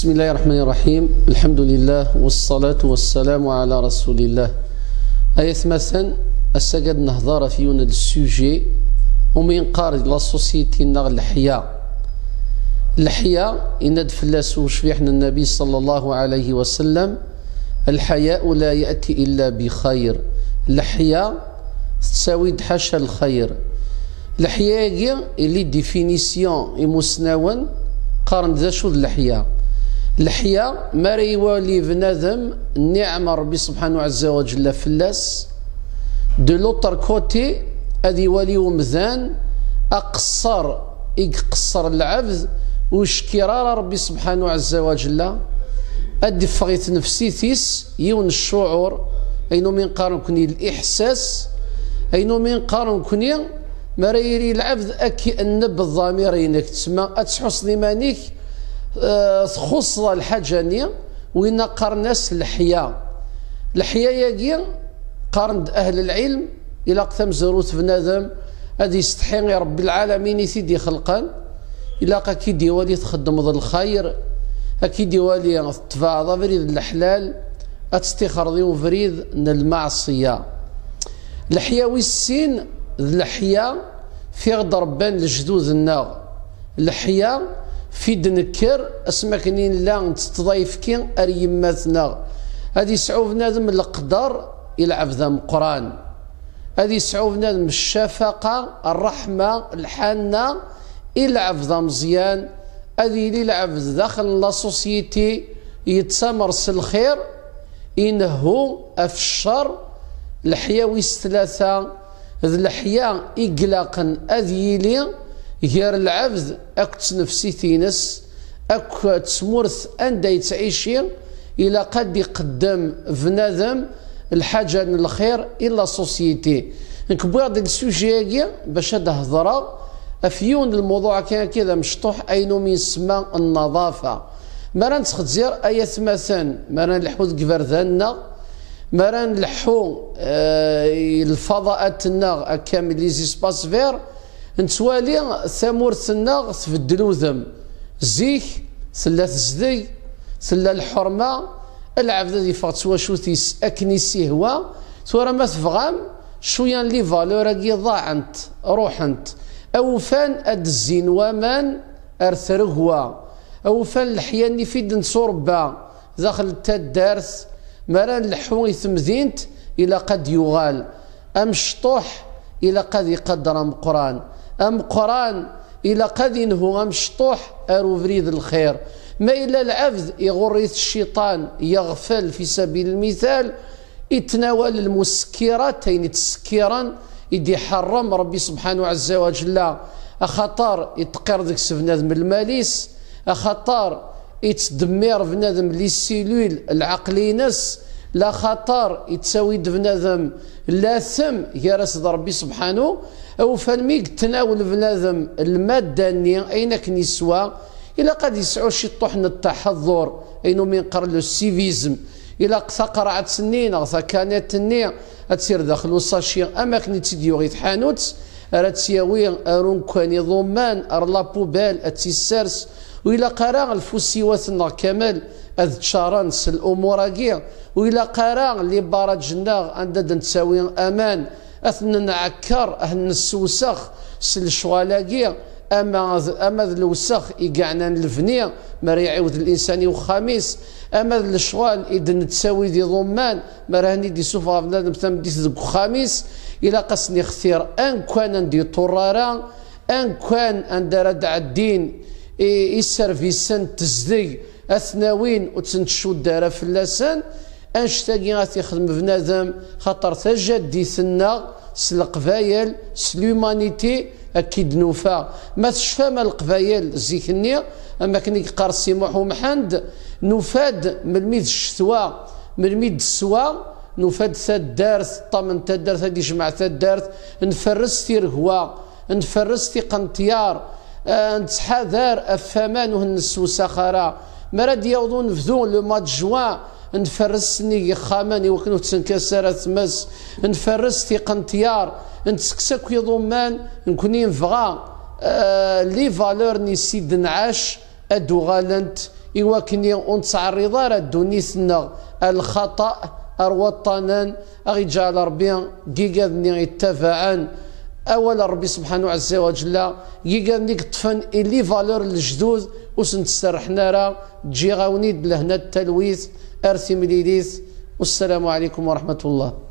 بسم الله الرحمن الرحيم. الحمد لله والصلاة والسلام على رسول الله. أيث مثلا السجد نهضر في يون السوجي ومن قارد لا سوسيتي نغ الحياة إند فلاس وشبيحنا النبي صلى الله عليه وسلم الحياء لا يأتي إلا بخير. الحياة تساوي حاشا الخير. الحياة اللي ديفينيسيون إموسناون قارن ذا شو الحياة. الحياة ما يولي بنادم نعم ربي سبحانه عز وجل فلاس دو لوتر كوتي هذي ولي ومذان أقصر يقصر العبد وشكرار ربي سبحانه عز وجل أدي فغيت نفسيتيس يون الشعور أينو من قارن كني الإحساس أينو من قارن كني ما يري العبد أكي النب الضميرينك تسمى أتحس لمانيك تخص الحاجة وين قرناس الحياة. الحياة يجي قارن أهل العلم إلى قتم زروت بنادم هذه يستحي رب العالمين يثيدي خلقا إلى أكيد يولي تخدم ذا الخير أكيد يولي تفاضى فريد الحلال أتستخرضي فريد من المعصية. الحياة والسين الحياة في ضربان الجدود النار. الحياة في دنكر اسمكنين لا تستضيف كين اريماتنا هذه يسعو بنادم القدر يلعب ذا مقران هذه يسعو بنادم الشفقه الرحمه الحنه يلعب ذا مزيان هذه اللي يلعب داخل لا سوسيتي يتسامرس الخير انه في الشر. الحياه ويستلاثه ذ الحياه يقلقن اذيلي غير العبد أك تنفسيتينس أك تسمورث أندا يتعيشي إلى قد يقدم بنادم الحاجة للخير إلا سوسيتي. نكبر هذا السوجي باش هذا هضرة أفيون الموضوع كان كذا مشطوح أينو من اسمه النظافة. مرة نتخزير أية مثلا مرة نلحو كفرذانا مرة نلحو الفضاءات النار كامل لي زيسباس فير نتوالي ثمورث النار تبدلو ذم زيك سلا تزدي سلا الحرمة العبد ذي فاتسوا شو تيس أكنيسي هو ثورة ما تفغم شويا لي فالوراكي ضاعنت روحنت أو فان أد الزين ومان أرثرغوا أو فان الحياني في دن صوربا داخل التدارث مران الحوي ثمذينت إلى قد يغال أم شطوح إلى قد يقدر أم قرآن أم قرآن إلى قد إنه أم شطوح أرو فريد الخير. ما إلا العبد يغريث الشيطان يغفل في سبيل المثال يتناول المسكرات يتسكرا يدي حرم ربي سبحانه عز وجل أخطار يتقر ذيك بنادم الماليس أخطار يتدمر بنادم لي سيلول العقلي نس لا خطر يتساوي بنادم لا ثم يرس ربي سبحانه او فالميك تناول بنادم الماده اين كنسوا الى قد يسعو شي طحن التحضر اينو من قرن السيفيزم الى ثقرعت سنين او كانت النية تصير داخل وصاشي اماكن تيديو يتحانوت راه تسياوي رون كاني ضمان ار لا بوبال اتسارس وإلى قرا الفوسيوات كمال أذ تشارنس الأمور كيع وإلى قرا اللي بارج النار عندنا نتساوي أمان أثنى نعكر أهن السوسخ سل شوالاكيع أما ذا الوسخ يقعنا الفنيا ما يعود الإنسان وخميس أما ذا الشوال إذا نتساوي ذي ضمان ما راهني دي سوفا بنادم ثم دي خميس إلى قصني اختيار أن كان عندي طرارا أن كان عند ردع الدين السيرفيسان تزدي اثناوين وتنتشو الدارة فلاسان انشتاقي غادي يخدم بنادم خاطر تجدي ثنا سلقبايل سليمانيتي اكيد نوفا ما تشفى ما القبايل زيكني اما كني قارسي محو محمد نفاد من الميد الشتوى من الميد السوا نفاد ثاد دارث طمن تدارث هادي جمع ثاد دارث نفرس تيرهوا نفرس تي قنطيار نتحذر افامان وهنسو سخرا مراد يوضون نفذون لو مات جوان نفرسني خاماني وكنو تنكسر تمس نفرس في قنطيار نتسكسك يضمان نكوني نفغا لي فالور نسيد نعاش ادو غالنت إواكني ونتعرض على الدنيسنا الخطأ أروطانا أغي جعل ربي كيكادني يتبعا أولا ربي سبحانه عز وجل كيكادني كطفن إلي فالور الجدود وسنتسترحنا راه تجي غاونيد لهنا التلويث أرثي مليليث والسلام عليكم ورحمة الله.